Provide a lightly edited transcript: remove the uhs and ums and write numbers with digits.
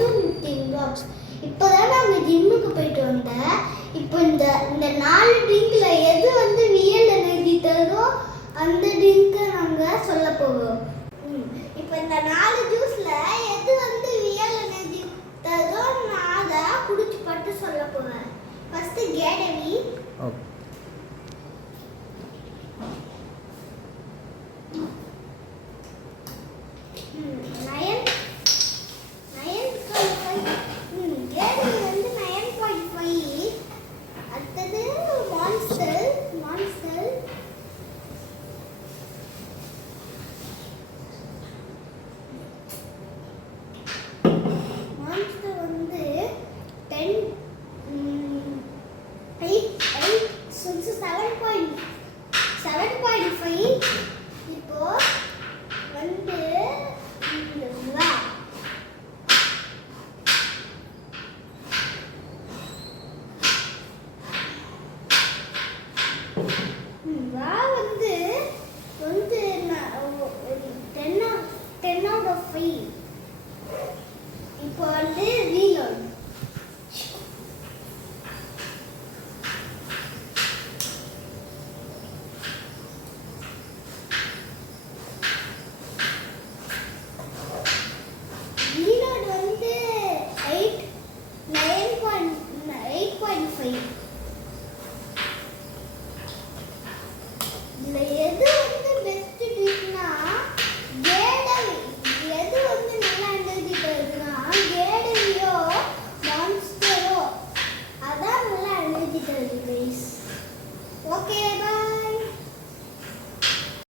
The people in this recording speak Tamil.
to 15 drops. இப்போதான் நாங்கள் ஜிம்முக்கு போயிட்டு வந்தேன். இப்போ இந்த 4 ட்ரிங்க்ல எது வந்து ரியல் எனர்ஜி தருதோ அந்த ட்ரிங்கை நாங்கள் சொல்ல போகிறோம். இப்போ இந்த 4 ஜூஸ்